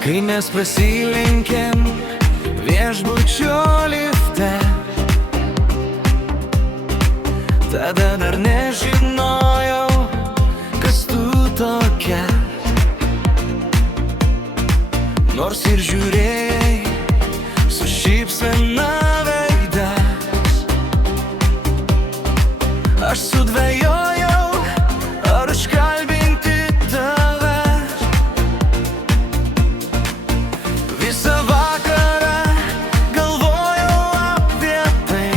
Kai mes prasilenkėm viešbučio lifte, tada dar nežinojau, kas tu tokia. Nors ir žiūrėjai su šypsena veide, aš sudvejojau, ar užkalbinti tave. Visą vakarą galvojau apie tai,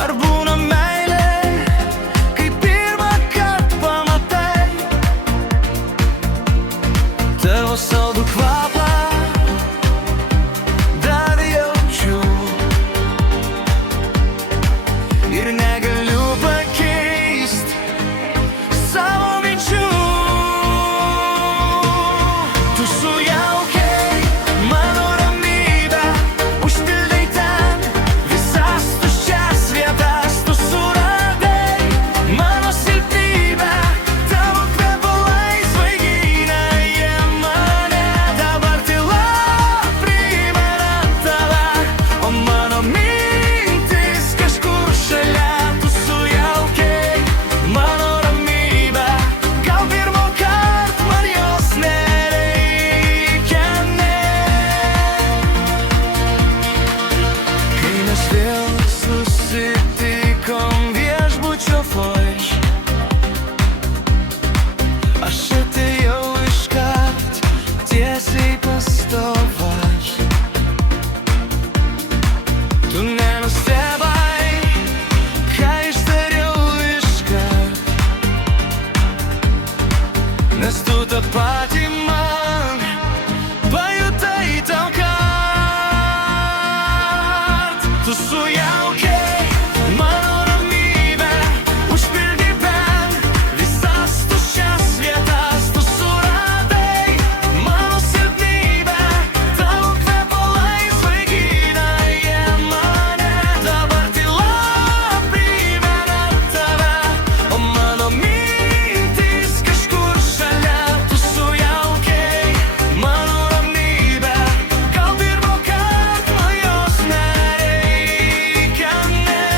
ar būna meilė, kai pirmą kart pamatai tavo saldų kvapą. Dar jaučiu ir negaliu pakeist savo minčių. Tu sujaukei mano ramybę, užpildei ten visas tuščias vietas. Tu suradai mano silpnybę, tavo kvepalai svaigina jie mane. Dabar tyla primena tave, o mano mintis kažkur šalia. Tu sujaukei mano ramybę, gal pirmo kart man jos nereikia, ne. Kai mes vėl susitikom viešbučio foij, aš atėjau iškart tiesiai pas tave. Tu nenustebai, ką ištariau iškart, nes tu tą patį man pajutai tąkart. Tu sujaukei mano ramybę, užpildei bent visas tuščias vietas. Tu suradai mano silpnybę, tavo kvepalai svaigina jie mane. Dabar tyla primena tave, o mano mintis kažkur šalia. Tu sujaukei mano ramybę, gal pirmo kart man jos nereikia, ne.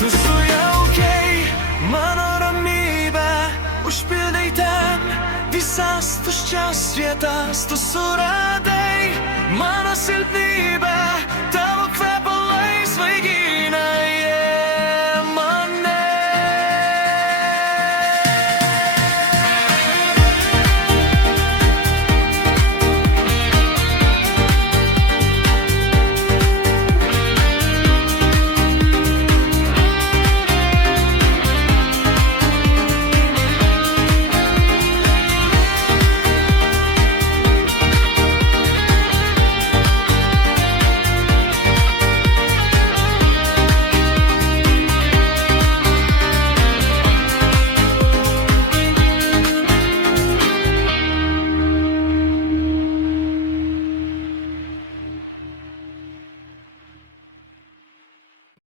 Tu sujaukei mano ramybę, užpildei ten visas tuščias vietas. Tu suradai mano silpnybę,